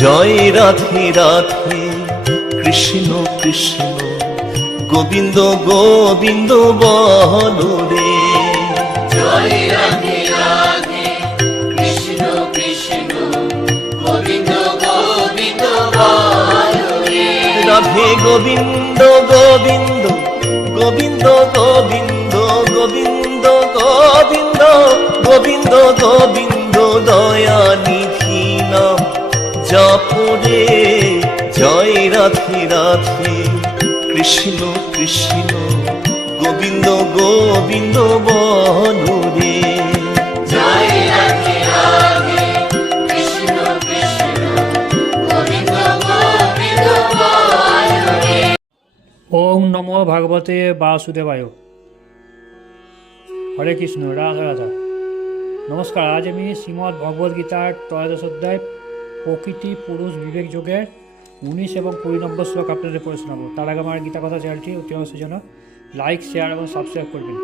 জয় রাধে রাধে কৃষ্ণ কৃষ্ণ গোবিন্দ গোবিন্দ বলো রে। জয় রাধে রাধে কৃষ্ণ কৃষ্ণ গোবিন্দ গোবিন্দ বলো রে। রাধে গোবিন্দ গোবিন্দ গোবিন্দ গোবিন্দ গোবিন্দ গোবিন্দ গোবিন্দ গোবিন্দ দয়া নিধি নাম জপরে। জয় রাধে রাধে কৃষ্ণ কৃষ্ণ গোবিন্দ গোবিন্দ বলো রে। জয় রাধে রাধে কৃষ্ণ কৃষ্ণ গোবিন্দ গোবিন্দ বলো রে। ওম নমো ভাগবতে বাসুদেবায়। হরে কৃষ্ণ, রাধা রাধা। নমস্কার। আজ আমি শ্রীমদ্ ভগবদ্গীতার ত্রয়োদশ অধ্যায় প্রকৃতি পুরুষ বিবেক যোগের 19 এবং 20 নম্বর শ্লোক আপনাদের পড়ে শোনাবো। তার আগে আমার গীতা কথা চ্যানেলটি অতি অবশ্যই যেন লাইক, শেয়ার এবং সাবস্ক্রাইব করবেন।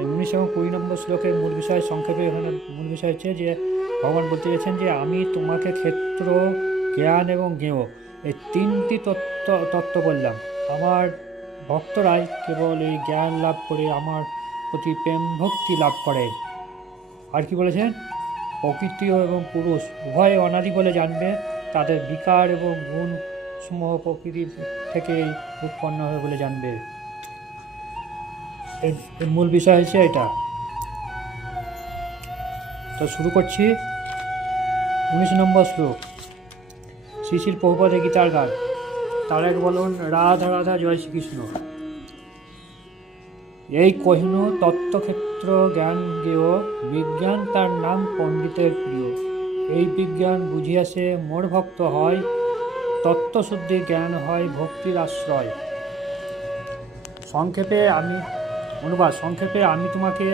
এই 19 এবং 20 নম্বর শ্লোকের মূল বিষয় সংক্ষেপে এখানে মূল বিষয় হচ্ছে যে ভগবান বলতে চেয়েছেন যে আমি তোমাকে ক্ষেত্র, জ্ঞান এবং জ্ঞেয় এই তিনটি তত্ত্ব বললাম। আমার ভক্তরাই কেবল এই জ্ঞান লাভ করে আমার প্রতি প্রেম ভক্তি লাভ করে। আর কি বলেছেন? প্রকৃতি এবং পুরুষ উভয় অনাদি বলে জানবে, তাদের বিকার এবং গুণ সমূহ প্রকৃতি থেকেই উৎপন্ন হয় বলে জানবে। এর মূল বিষয় হচ্ছে এটা। তো শুরু করছি 19 নম্বর শ্লোক। শ্রী শ্রী প্রভুপাদের গীতার গান। তার এক বলুন, রাধা রাধা জয় শ্রীকৃষ্ণ। এই কহিনু তত্ত্বক্ষেত্র জ্ঞান জ্ঞেয়, বিজ্ঞান তার নাম পণ্ডিতের প্রিয়। এই বিজ্ঞান বুঝিয়াছে মোর ভক্ত হয়, তত্ত্বশুদ্ধি জ্ঞান হয় ভক্তির আশ্রয়। সংক্ষেপে আমি তোমাকে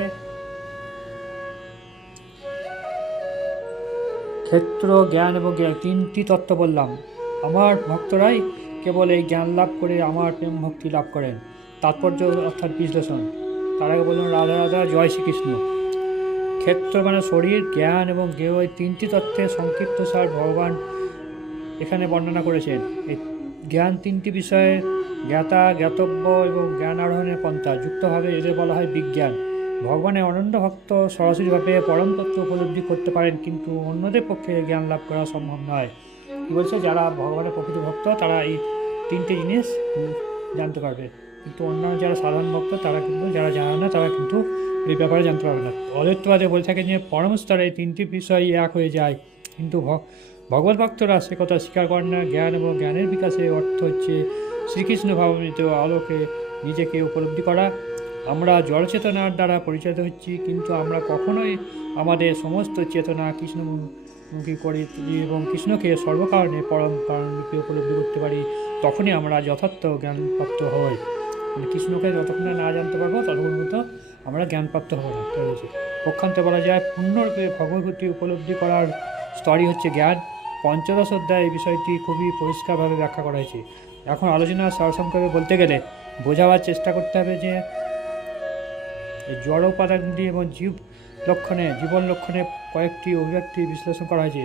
ক্ষেত্র, জ্ঞান এবং তিনটি তত্ত্ব বললাম। আমার ভক্তরাই কেবল এই জ্ঞান লাভ করে আমার প্রেম ভক্তি লাভ করেন। তাৎপর্য অর্থাৎ বিশ্লেষণ। তার আগে বললাম রাধা রাধা জয় শ্রীকৃষ্ণ। ক্ষেত্র মানে শরীর, জ্ঞান এবং জ্ঞেয় এই তিনটি তত্ত্বের সংক্ষিপ্ত সার ভগবান এখানে বর্ণনা করেছেন। এই জ্ঞান তিনটি বিষয়ে জ্ঞাতা, জ্ঞাতব্য এবং জ্ঞান আরোহণের পন্থা যুক্তভাবে এদের বলা হয় বিজ্ঞান। ভগবানের অনন্ত ভক্ত সরাসরিভাবে পরম তত্ত্ব উপলব্ধি করতে পারেন, কিন্তু অন্যদের পক্ষে জ্ঞান লাভ করা সম্ভব নয়। কী বলছে? যারা ভগবানের প্রকৃত ভক্ত তারা এই তিনটে জিনিস জানতে পারবে, কিন্তু অন্যান্য যারা সাধারণ ভক্ত তারা কিন্তু, যারা জানে না তারা কিন্তু এই ব্যাপারে জানতে পারবে না। অদ্বৈতবাদে বলে থাকেন যে পরম স্তরে এই তিনটি বিষয় এক হয়ে যায়, কিন্তু ভগবত ভক্তরা সে কথা স্বীকার করেন না। জ্ঞান এবং জ্ঞানের বিকাশের অর্থ হচ্ছে শ্রীকৃষ্ণ ভাবামৃত আলোকে নিজেকে উপলব্ধি করা। আমরা জড়চেতনার দ্বারা পরিচালিত হচ্ছি, কিন্তু আমরা কখনোই আমাদের সমস্ত চেতনা কৃষ্ণমুখী করে তুলি এবং কৃষ্ণকে সর্বকারণে পরম কারণরূপে উপলব্ধি করতে পারি। তখনই আমরা যথার্থ জ্ঞানপ্রাপ্ত হই। মানে কৃষ্ণকে যতক্ষণ না জানতে পারবো ততক্ষণ পর্যন্ত আমরা জ্ঞানপ্রাপ্ত হব না। পক্ষান্তে বলা যায় পূর্ণরূপে ভগবতী উপলব্ধি করার স্তরই হচ্ছে জ্ঞান। পঞ্চদশ অধ্যায়ে এই বিষয়টি খুবই পরিষ্কারভাবে ব্যাখ্যা করা হয়েছে। এখন আলোচনা সারসংক্ষেপে বলতে গেলে বোঝাবার চেষ্টা করতে হবে যে জড় উপাদানগুলি এবং জীবন লক্ষণে কয়েকটি অভিব্যক্তি বিশ্লেষণ করা হয়েছে।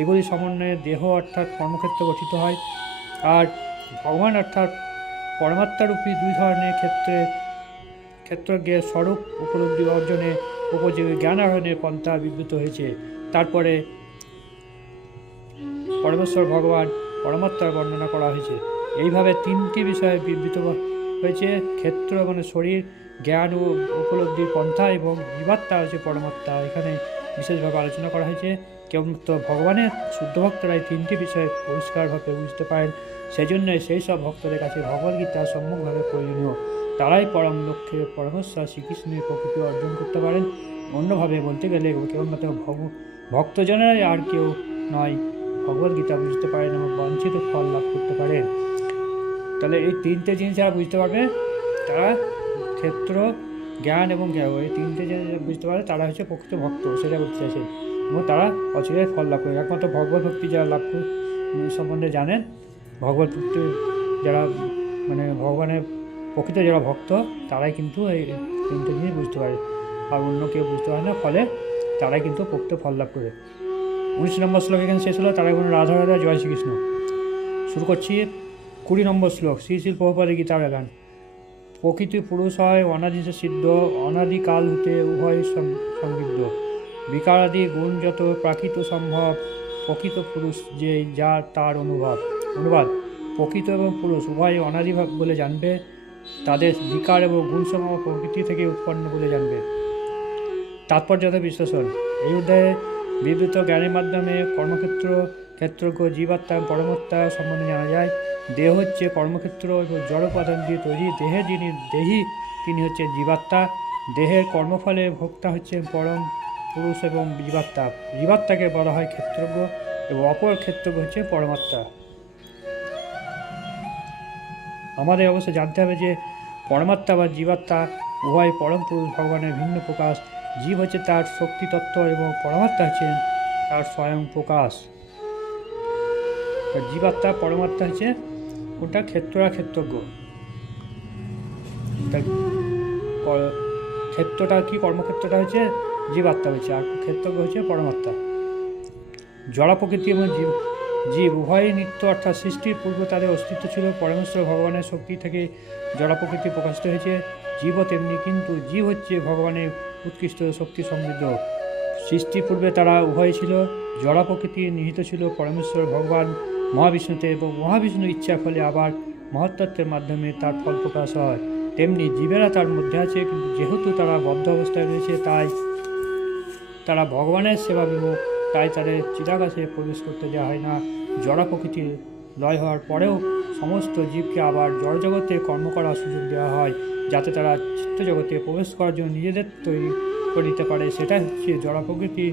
এগুলি সমন্বয়ে দেহ অর্থাৎ কর্মক্ষেত্র গঠিত হয়, আর ভগবান অর্থাৎ পরমাত্মারূপী দুই ধরনের ক্ষেত্রজ্ঞ স্বরূপ উপলব্ধি অর্জনে উপযোগী জ্ঞান আহরণের পন্থা বিবৃত হয়েছে। তারপরে পরমেশ্বর ভগবান পরমাত্মার বর্ণনা করা হয়েছে। এইভাবে তিনটি বিষয়ে বিবৃত হয়েছে: ক্ষেত্র মানে শরীর, জ্ঞান ও উপলব্ধির পন্থা এবং জীবাত্মা হচ্ছে পরমাত্মা। এখানে বিশেষভাবে আলোচনা করা হয়েছে। কেবলমাত্র ভগবানের শুদ্ধ ভক্তরা এই তিনটি বিষয়ে পরিষ্কারভাবে বুঝতে পারেন। সেজন্যই সেই সব ভক্তদের কাছে ভগবদ্গীতা সম্যকভাবে প্রয়োজনীয়। তারাই পরম লক্ষ্যে পরমেশ্বর শ্রীকৃষ্ণের প্রকৃতি অর্জন করতে পারেন। অন্যভাবে বলতে গেলে কেবলমাত্র ভক্তজনেরাই আর কেউ নয় ভগবদ্গীতা বুঝতে পারেন এবং বাঞ্ছিত ফল লাভ করতে পারেন। তাহলে এই তিনটে জিনিস যারা বুঝতে পারবে তারা ক্ষেত্র, জ্ঞান এবং জ্ঞেয় এই তিনটে জিনিস বুঝতে পারে তারা হচ্ছে প্রকৃত ভক্ত, সেটা বলতে চাইছে। এবং তারা অচিরেই ফল লাভ করে। একমাত্র ভগবত ভক্তি যারা লাভ সম্বন্ধে জানেন, ভগবত ভক্তি যারা মানে ভগবানের প্রকৃত যারা ভক্ত তারাই কিন্তু এই তিনটে জিনিস বুঝতে পারে, আর অন্য কেউ বুঝতে পারে না। ফলে তারাই কিন্তু প্রকৃত ফল লাভ করে। 19 নম্বর শ্লোক এখানে শেষ হলো। তার আগে বলুন রাধা রাধা জয় শ্রীকৃষ্ণ। শুরু করছি 20 নম্বর শ্লোক, শ্রী শিল প্রভুপাদের গীতার গান। প্রকৃতি পুরুষ হয় অনাদি সিদ্ধ, অনাদিকাল হতে উভয় সংবিদ্ধ। বিকারাদি গুণ যত প্রাকৃত সম্ভব, প্রকৃত পুরুষ যে যা তার অনুবাদ প্রকৃত এবং পুরুষ উভয় অনাদিভাব বলে জানবে, তাদের বিকার এবং গুণসমূহ প্রকৃতি থেকে উৎপন্ন বলে জানবে। তাৎপর্যতা বিশ্লেষণ। এই অধ্যায়ে বিবৃত জ্ঞানের মাধ্যমে কর্মক্ষেত্র, ক্ষেত্রজ্ঞ, জীবাত্মা, পরমাত্মা সম্বন্ধে জানা যায়। দেহ হচ্ছে কর্মক্ষেত্র এবং জড় উপাদান দিয়ে তৈরি। যিনি দেহী তিনি হচ্ছে জীবাত্মা। দেহের কর্মফলে ভোক্তা হচ্ছেন পরম পুরুষ এবং জীবাত্মা। জীবাত্মাকে বলা হয় ক্ষেত্রজ্ঞ এবং অপর ক্ষেত্রজ্ঞ হচ্ছে পরমাত্মা। আমাদের অবশ্য জানতে হবে যে পরমাত্মা বা জীবাত্মা উভয় পরম পুরুষ ভগবানের ভিন্ন প্রকাশ। জীব হচ্ছে তার শক্তি তত্ত্ব এবং পরমাত্মা হচ্ছেন তার স্বয়ং প্রকাশ। জীবাত্মা পরমাত্মা হচ্ছে কোনটা ক্ষেত্রজ্ঞ। ক্ষেত্রটা কি, কর্মক্ষেত্রটা হচ্ছে জীবাত্মা হচ্ছে, আর ক্ষেত্রজ্ঞ হচ্ছে পরমাত্মা। জড় প্রকৃতি এবং জীব উভয়ই নিত্য, অর্থাৎ সৃষ্টির পূর্বে তাদের অস্তিত্ব ছিল। পরমেশ্বর ভগবানের শক্তি থেকে জড় প্রকৃতি প্রকাশিত হয়েছে। জীবও তেমনি, কিন্তু জীব হচ্ছে ভগবানের উৎকৃষ্ট শক্তি সমৃদ্ধ। সৃষ্টির পূর্বে তারা উভয় ছিল। জড় প্রকৃতি নিহিত ছিল পরমেশ্বর ভগবান মহাবিষ্ণুতে এবং মহাবিষ্ণু ইচ্ছার ফলে আবার মহত্তত্ত্বের মাধ্যমে তার ফল প্রকাশ হয়। তেমনি জীবেরা তার মধ্যে আছে, কিন্তু যেহেতু তারা বদ্ধ অবস্থায় রয়েছে তাই তারা ভগবানের সেবা বিমুখ, তাই তাদের চিদাকাশে প্রবেশ করতে দেওয়া হয় না। জড় প্রকৃতির লয় হওয়ার পরেও সমস্ত জীবকে আবার জড়জগতে কর্ম করার সুযোগ দেওয়া হয়, যাতে তারা চিত্তজগতে প্রবেশ করার জন্য নিজেদের তৈরি করে নিতে পারে। সেটাই হচ্ছে জড় প্রকৃতি,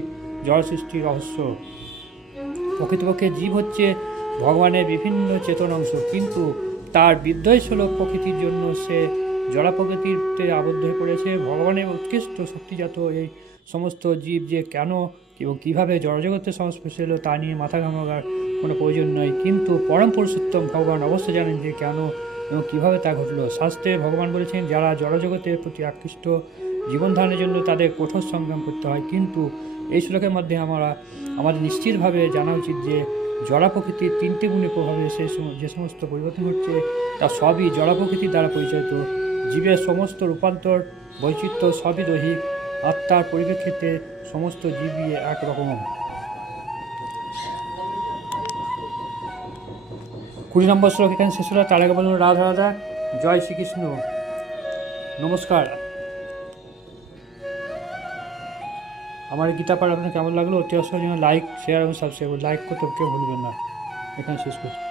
জড় সৃষ্টির রহস্য। প্রকৃতপক্ষে জীব হচ্ছে ভগবানের বিভিন্ন চেতন অংশ, কিন্তু তার বিদ্বেষসুলভ প্রকৃতির জন্য সে জড় প্রকৃতিতে আবদ্ধ হয়ে পড়েছে। ভগবানের উৎকৃষ্ট শক্তিজাত এই সমস্ত জীব যে কেন এবং কীভাবে জড়জগতের সংস্পর্শে এলো তা নিয়ে মাথা ঘামাবার কোনো প্রয়োজন নয়, কিন্তু পরম পুরুষোত্তম ভগবান অবশ্যই জানেন যে কেন এবং কীভাবে তা ঘটলো। শাস্ত্রে ভগবান বলেছেন, যারা জড়জগতের প্রতি আকৃষ্ট, জীবন ধারণের জন্য তাদের কঠোর সংগ্রাম করতে হয়। কিন্তু এই শ্লোকের মধ্যে আমাদের নিশ্চিতভাবে জানা উচিত যে জড় প্রকৃতির 3টে গুণের প্রভাবে যে সমস্ত পরিবর্তন হচ্ছে তা সবই জড় প্রকৃতির দ্বারা পরিচালিত। জীবের সমস্ত রূপান্তর, বৈচিত্র্য সবই দৈহিক। আত্মার পরিপ্রেক্ষিতে সমস্ত জীবই একরকম। 20 নম্বর শ্লোক এখানে শেষ হলো। তার আগে বলুন রাধা রাধা জয় শ্রীকৃষ্ণ। নমস্কার। আমার গীতা পাঠ আপনার কেমন লাগলো অতি অবশ্যই লাইক, শেয়ার এবং সাবস্ক্রাইব। লাইক করতে কেউ ভুলবেন না। এখানে শেষ করছি।